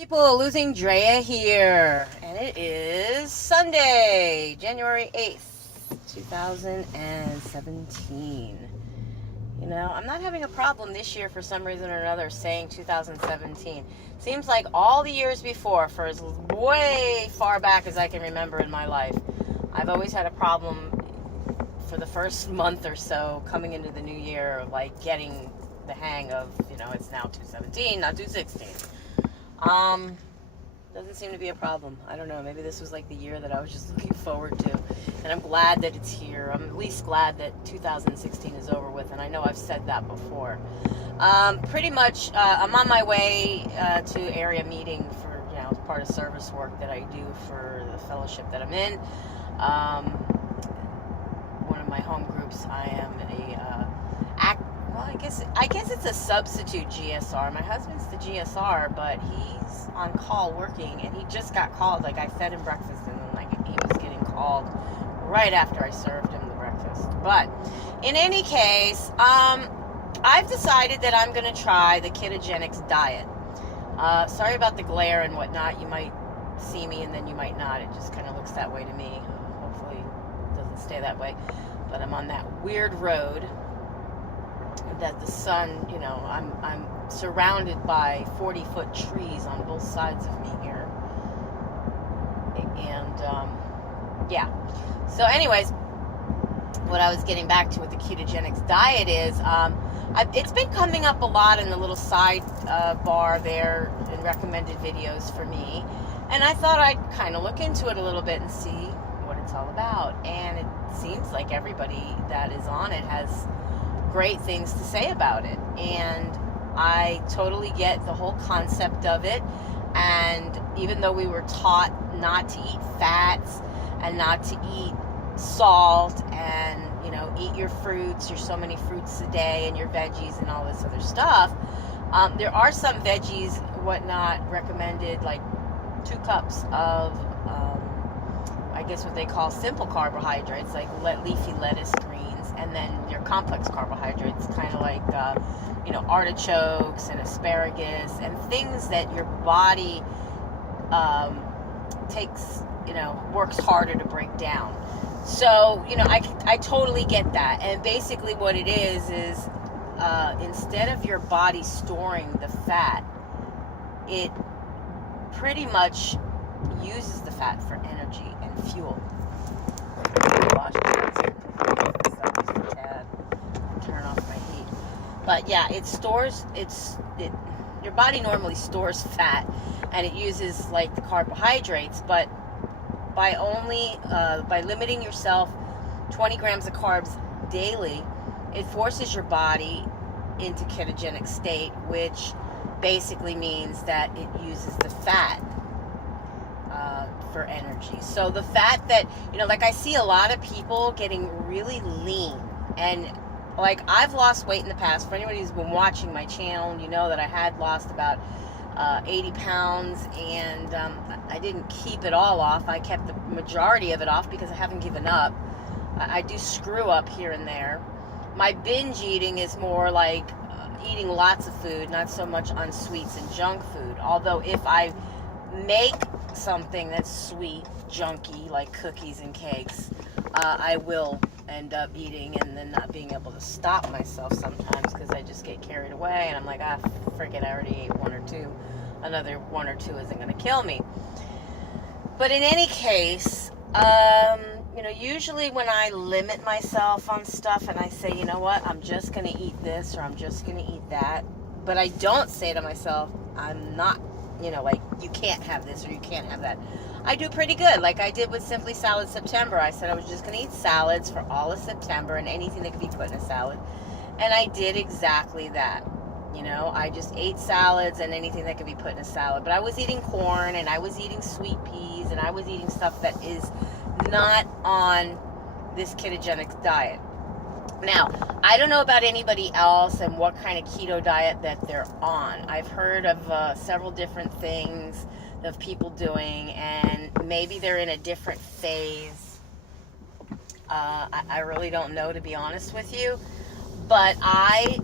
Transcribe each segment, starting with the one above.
People, Losing Drea here, and it is Sunday, January 8th, 2017. You know, I'm not having a problem this year for some reason or another saying 2017. Seems like all the years before, for as way far back as I can remember in my life, I've always had a problem for the first month or so coming into the new year, like getting the hang of, it's now 217, not 216. Doesn't seem to be a problem. I don't know. Maybe this was like the year that I was just looking forward to. And I'm glad that it's here. I'm at least glad that 2016 is over with. And I know I've said that before. Pretty much, I'm on my way to area meeting for, part of service work that I do for the fellowship that I'm in. One of my home groups, I am I guess it's a substitute GSR. My husband's the GSR, but he's on call working, and he just got called. Like, I fed him breakfast, and then he was getting called right after I served him the breakfast. But in any case, I've decided that I'm going to try the ketogenics diet. Sorry about the glare and whatnot. You might see me, and then you might not. It just kind of looks that way to me. Hopefully it doesn't stay that way. But I'm on that weird road that the sun, I'm surrounded by 40-foot trees on both sides of me here. And, yeah. So anyways, what I was getting back to with the ketogenics diet is, it's been coming up a lot in the little side bar there in recommended videos for me. And I thought I'd kind of look into it a little bit and see what it's all about. And it seems like everybody that is on it has great things to say about it, and I totally get the whole concept of it. And even though we were taught not to eat fats and not to eat salt and eat your fruits, your so many fruits a day, and your veggies and all this other stuff, there are some veggies whatnot recommended, like 2 cups of I guess what they call simple carbohydrates, like leafy lettuce, greens, and then your complex carbohydrates, kind of like artichokes and asparagus and things that your body takes, works harder to break down. So I totally get that. And basically what it is instead of your body storing the fat, it pretty much uses the fat for energy and fuel. Turn off my heat. But yeah, your body normally stores fat, and it uses like the carbohydrates, but by limiting yourself 20 grams of carbs daily, it forces your body into ketogenic state, which basically means that it uses the fat for energy. So the fat that, like I see a lot of people getting really lean, and like I've lost weight in the past. For anybody who's been watching my channel, you know that I had lost about 80 pounds, and I didn't keep it all off. I kept the majority of it off because I haven't given up. I do screw up here and there. My binge eating is more like eating lots of food, not so much on sweets and junk food. Although if I make something that's sweet, junky, like cookies and cakes, I will end up eating and then not being able to stop myself sometimes because I just get carried away and I'm like, forget, I already ate 1 or 2. Another 1 or 2 isn't going to kill me. But in any case, usually when I limit myself on stuff and I say, you know what, I'm just going to eat this or I'm just going to eat that, but I don't say to myself, I'm not, like, you can't have this or you can't have that. I do pretty good, like I did with Simply Salad September. I said I was just going to eat salads for all of September and anything that could be put in a salad. And I did exactly that. I just ate salads and anything that could be put in a salad. But I was eating corn, and I was eating sweet peas, and I was eating stuff that is not on this ketogenic diet. Now, I don't know about anybody else and what kind of keto diet that they're on. I've heard of several different things of people doing, and maybe they're in a different phase. I really don't know, to be honest with you. But I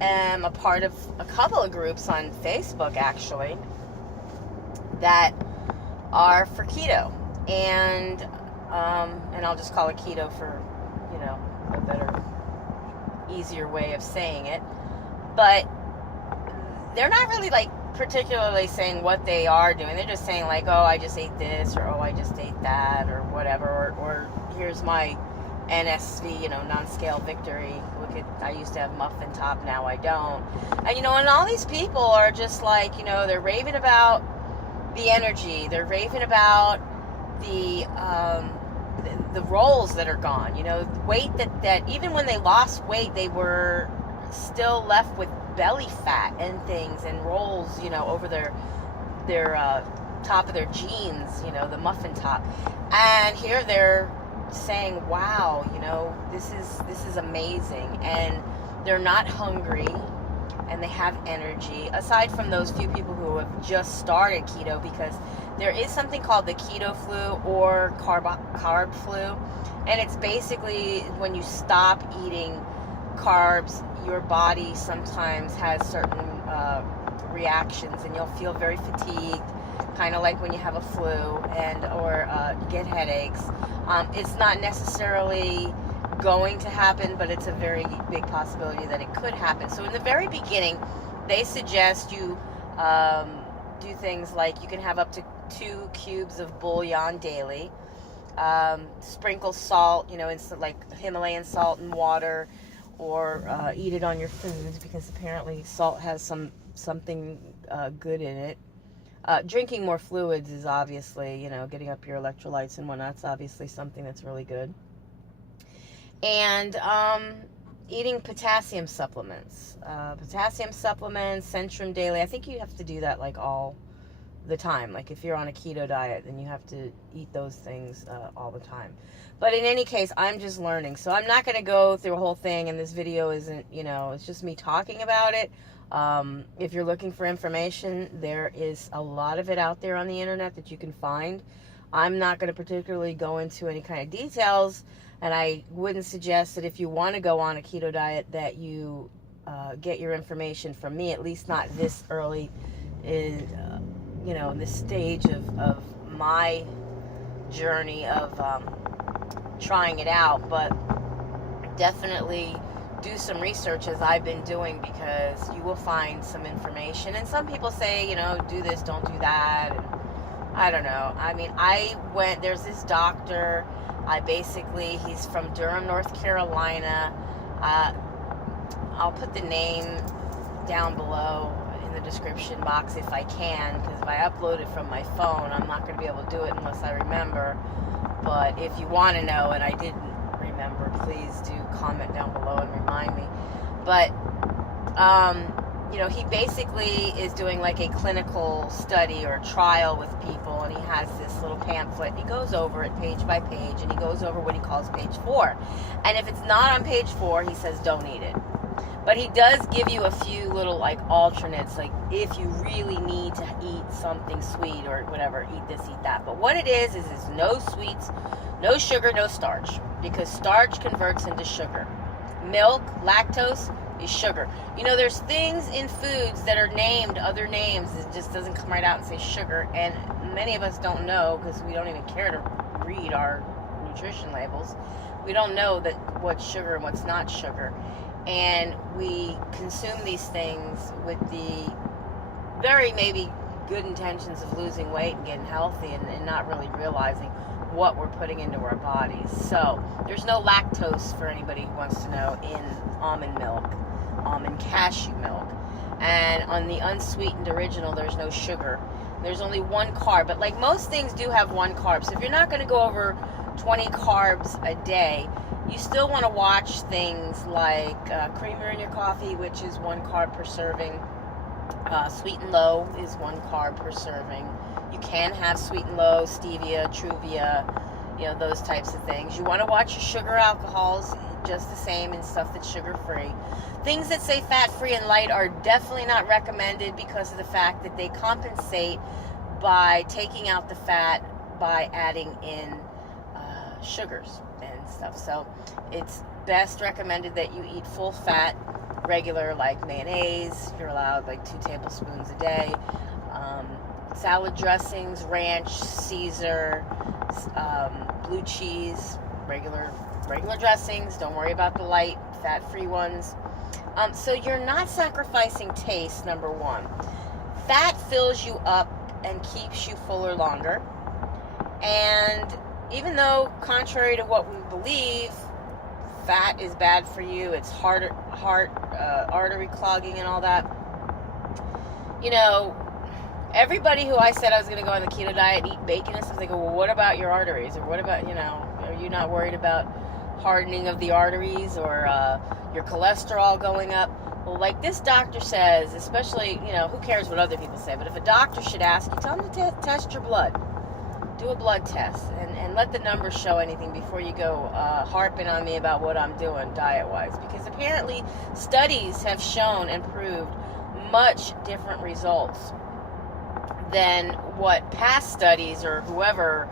am a part of a couple of groups on Facebook, actually, that are for keto, and I'll just call it keto for, you know, a better, easier way of saying it. But they're not really like particularly saying what they are doing. They're just saying like, oh, I just ate this, or oh, I just ate that, or whatever, or here's my NSV, you know, non-scale victory. Look at, I used to have muffin top, now I don't. And, you know, and all these people are just like, you know, they're raving about the energy. They're raving about the rolls that are gone. You know, weight that even when they lost weight, they were still left with belly fat and things and rolls, you know, over their top of their jeans, you know, the muffin top. And here they're saying, wow, you know, this is amazing, and they're not hungry, and they have energy, aside from those few people who have just started keto, because there is something called the keto flu or carb flu, and it's basically when you stop eating carbs, your body sometimes has certain reactions, and you'll feel very fatigued, kind of like when you have a flu, and or you get headaches. It's not necessarily going to happen, but it's a very big possibility that it could happen. So in the very beginning, they suggest you do things like you can have up to 2 cubes of bouillon daily, sprinkle salt, you know, like Himalayan salt and water, or eat it on your foods, because apparently salt has something good in it. Drinking more fluids is obviously, you know, getting up your electrolytes and whatnot. It's obviously something that's really good. And eating potassium supplements. Centrum daily. I think you have to do that like all the time. Like if you're on a keto diet, then you have to eat those things all the time. But in any case, I'm just learning. So I'm not going to go through a whole thing, and this video isn't, you know, it's just me talking about it. If you're looking for information, there is a lot of it out there on the internet that you can find. I'm not going to particularly go into any kind of details, and I wouldn't suggest that if you want to go on a keto diet that you get your information from me, at least not this early in, you know, this stage of my journey of trying it out. But definitely do some research, as I've been doing, because you will find some information. And some people say, you know, do this, don't do that, and I don't know. I mean, there's this doctor, he's from Durham, North Carolina. I'll put the name down below in the description box if I can, because if I upload it from my phone, I'm not going to be able to do it unless I remember. But if you want to know and I didn't remember, please do comment down below and remind me. But you know, he basically is doing like a clinical study or trial with people, and he has this little pamphlet, and he goes over it page by page, and he goes over what he calls page 4. And if it's not on page 4, he says don't eat it. But he does give you a few little like alternates, like if you really need to eat something sweet or whatever, eat this, eat that. But what it is no sweets, no sugar, no starch, because starch converts into sugar. Milk, lactose is sugar. You know, there's things in foods that are named other names. It just doesn't come right out and say sugar, and many of us don't know, because we don't even care to read our nutrition labels. We don't know that what's sugar and what's not sugar. And we consume these things with the very maybe good intentions of losing weight and getting healthy, and not really realizing what we're putting into our bodies. So there's no lactose, for anybody who wants to know, in almond milk, almond cashew milk. And on the unsweetened original, there's no sugar. There's only 1 carb, but like most things do have 1 carb. So if you're not going to go over 20 carbs a day, you still want to watch things like creamer in your coffee, which is 1 carb per serving. Sweet and low is 1 carb per serving. You can have sweet and low, stevia, truvia, you know, those types of things. You want to watch your sugar alcohols just the same, and stuff that's sugar-free. Things that say fat-free and light are definitely not recommended, because of the fact that they compensate by taking out the fat by adding in sugars and stuff. So it's best recommended that you eat full fat, regular, like mayonnaise. You're allowed like 2 tablespoons a day. salad dressings, ranch, Caesar, blue cheese, regular dressings. Don't worry about the light, fat-free ones. So you're not sacrificing taste, number one. Fat fills you up and keeps you fuller longer. And even though, contrary to what we believe, fat is bad for you, it's heart artery clogging and all that. You know, everybody who I said I was going to go on the keto diet and eat bacon and stuff, they go, well, what about your arteries? Or what about, you know, are you not worried about hardening of the arteries or your cholesterol going up? Well, like this doctor says, especially, you know, who cares what other people say, but if a doctor should ask you, tell them to test your blood. Do a blood test and let the numbers show anything before you go harping on me about what I'm doing diet-wise. Because apparently studies have shown and proved much different results than what past studies or whoever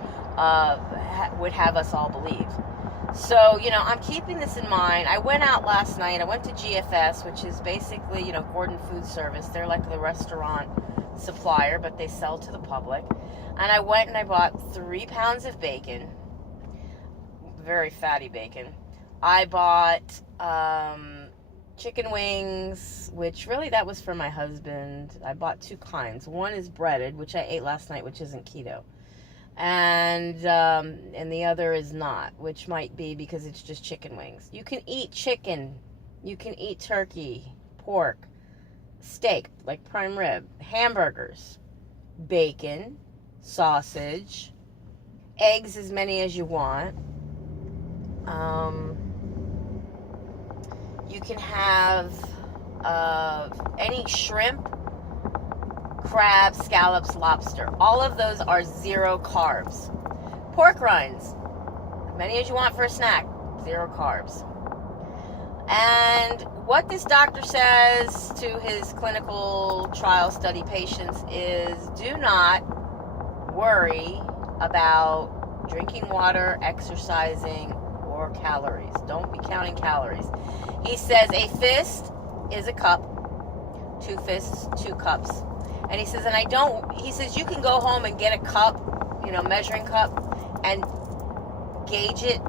would have us all believe. So, you know, I'm keeping this in mind. I went out last night. I went to GFS, which is basically, you know, Gordon Food Service. They're like the restaurant supplier, but they sell to the public. And I went and I bought 3 pounds of bacon, very fatty bacon. I bought chicken wings, which really that was for my husband. I bought 2 kinds. One is breaded, which I ate last night, which isn't keto. And the other is not, which might be because it's just chicken wings. You can eat chicken. You can eat turkey, pork, steak, like prime rib, hamburgers, bacon, sausage, eggs, as many as you want. You can have any shrimp, crab, scallops, lobster. All of those are 0 carbs. Pork rinds, as many as you want for a snack, 0 carbs. And what this doctor says to his clinical trial study patients is, do not worry about drinking water, exercising, or calories. Don't be counting calories. He says a fist is a cup, 2 fists, 2 cups. And he says, he says you can go home and get a cup, you know, measuring cup, and gauge it,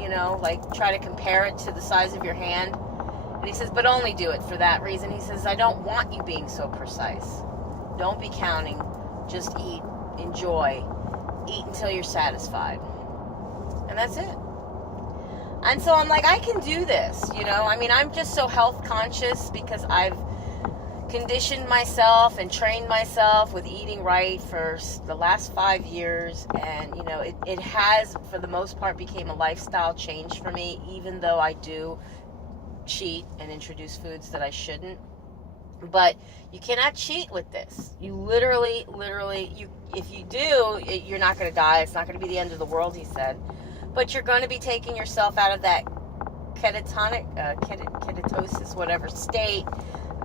you know, like try to compare it to the size of your hand. And he says, but only do it for that reason. He says, I don't want you being so precise. Don't be counting. Just eat, enjoy, eat until you're satisfied. And that's it. And so I'm like, I can do this, you know. I mean, I'm just so health conscious because I've conditioned myself and trained myself with eating right for the last 5 years. And, you know, it has, for the most part, became a lifestyle change for me, even though I do cheat and introduce foods that I shouldn't. But you cannot cheat with this. You literally, if you do, you're not going to die. It's not going to be the end of the world, he said. But you're going to be taking yourself out of that ketosis, whatever state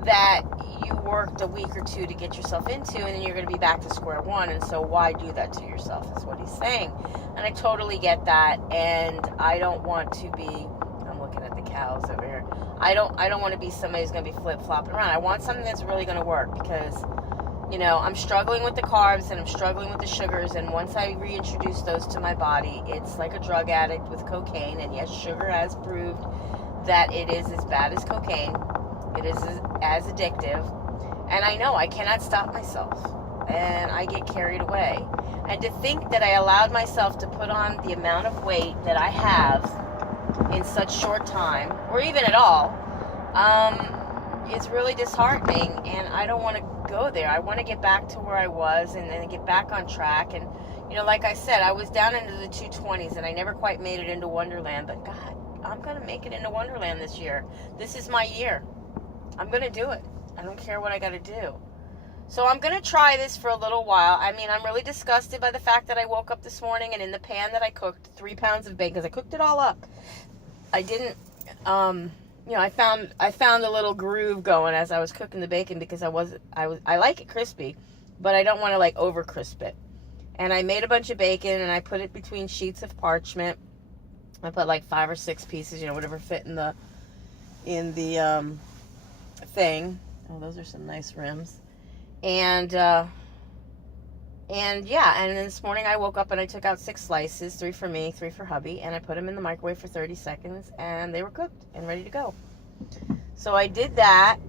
that you worked a week or 2 to get yourself into, and then you're going to be back to square one. And so why do that to yourself is what he's saying. And I totally get that. And I don't want to be, I'm looking at the cows over here. I don't want to be somebody who's going to be flip-flopping around. I want something that's really going to work because, you know, I'm struggling with the carbs and I'm struggling with the sugars, and once I reintroduce those to my body, it's like a drug addict with cocaine. And yes, sugar has proved that it is as bad as cocaine. It is as addictive. And I know I cannot stop myself. And I get carried away. And to think that I allowed myself to put on the amount of weight that I have in such short time, or even at all, it's really disheartening. And I don't want to go there. I want to get back to where I was and then get back on track. And, you know, like I said, I was down into the 220s and I never quite made it into Wonderland. But God, I'm going to make it into Wonderland this year. This is my year. I'm going to do it. I don't care what I got to do. So I'm going to try this for a little while. I mean, I'm really disgusted by the fact that I woke up this morning and in the pan that I cooked, 3 pounds of bacon, because I cooked it all up. I didn't, you know, I found a little groove going as I was cooking the bacon because I like it crispy, but I don't want to like over crisp it. And I made a bunch of bacon and I put it between sheets of parchment. I put like 5 or 6 pieces, you know, whatever fit in the thing. Oh, those are some nice rims. And And yeah, and then this morning I woke up and I took out 6 slices, 3 for me, 3 for hubby, and I put them in the microwave for 30 seconds, and they were cooked and ready to go. So I did that,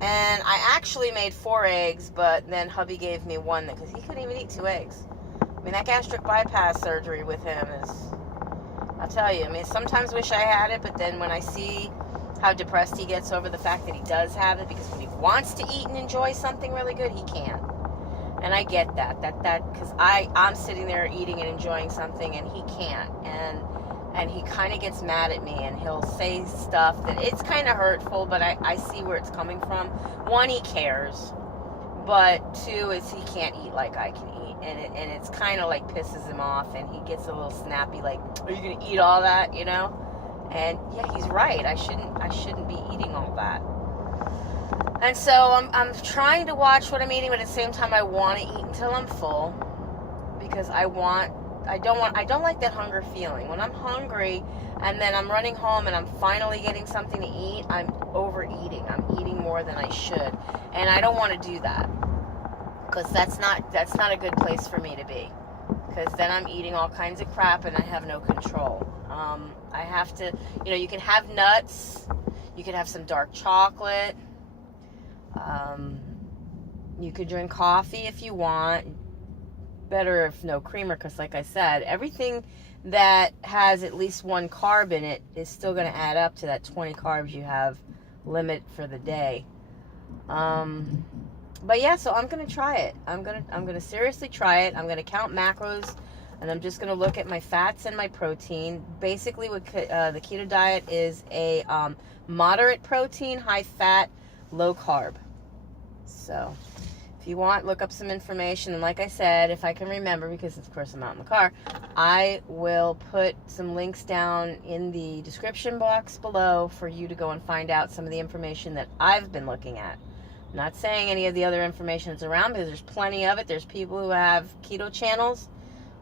and I actually made 4 eggs, but then hubby gave me 1 because he couldn't even eat 2 eggs. I mean, that gastric bypass surgery with him is, I'll tell you, I mean, sometimes wish I had it, but then when I see how depressed he gets over the fact that he does have it, because when he wants to eat and enjoy something really good, he can't. And I get that because I'm sitting there eating and enjoying something and he can't, and he kind of gets mad at me, and he'll say stuff that it's kind of hurtful, but I see where it's coming from. 1, he cares, but 2 is he can't eat like I can eat, and it's kind of like pisses him off, and he gets a little snappy, like, are you gonna eat all that, you know? And yeah, he's right. I shouldn't be eating all that. And so I'm trying to watch what I'm eating, but at the same time I want to eat until I'm full, because I don't like that hunger feeling. When I'm hungry and then I'm running home and I'm finally getting something to eat, I'm overeating. I'm eating more than I should. And I don't want to do that, because that's not a good place for me to be, because then I'm eating all kinds of crap and I have no control. I have to, you can have nuts, you can have some dark chocolate, you could drink coffee if you want. Better if no creamer, because like I said, everything that has at least 1 carb in it is still going to add up to that 20 carbs you have limit for the day. But yeah, so I'm going to try it. I'm going to seriously try it. I'm going to count macros, and I'm just going to look at my fats and my protein. Basically, what the keto diet is a moderate protein, high fat, low carb. So if you want, look up some information. And like I said, if I can remember, because of course I'm out in the car, I will put some links down in the description box below for you to go and find out some of the information that I've been looking at. I'm not saying any of the other information that's around, because there's plenty of it. There's people who have keto channels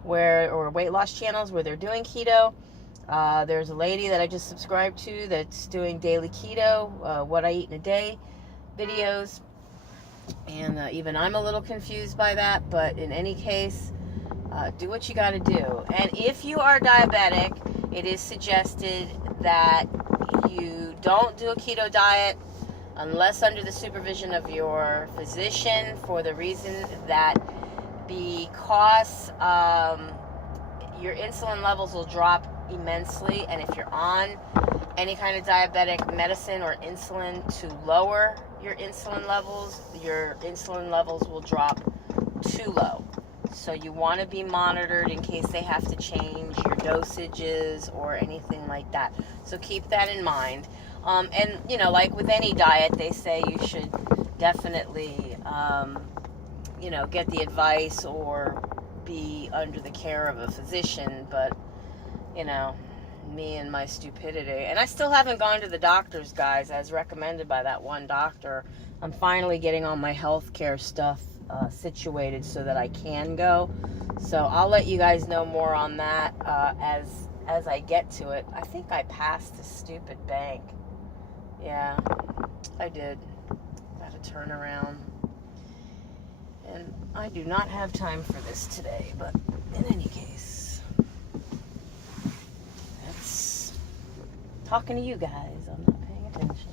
or weight loss channels where they're doing keto. There's a lady that I just subscribed to that's doing daily keto, what I eat in a day videos. And even I'm a little confused by that, but in any case, do what you got to do. And if you are diabetic, it is suggested that you don't do a keto diet unless under the supervision of your physician, for the reason that because your insulin levels will drop immensely, and if you're on any kind of diabetic medicine or insulin to lower your insulin levels will drop too low. So you want to be monitored in case they have to change your dosages or anything like that. So keep that in mind. And like with any diet, they say you should definitely get the advice or be under the care of a physician, but me and my stupidity, and I still haven't gone to the doctors, guys, as recommended by that one doctor. I'm finally getting all my healthcare stuff situated so that I can go. So I'll let you guys know more on that as I get to it. I think I passed the stupid bank. Yeah, I did. Got to turn around. And I do not have time for this today, but in any case, that's talking to you guys. I'm not paying attention.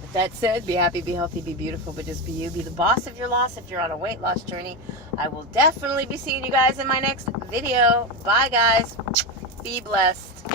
With that said, be happy, be healthy, be beautiful, but just be you. Be the boss of your loss if you're on a weight loss journey. I will definitely be seeing you guys in my next video. Bye, guys. Be blessed.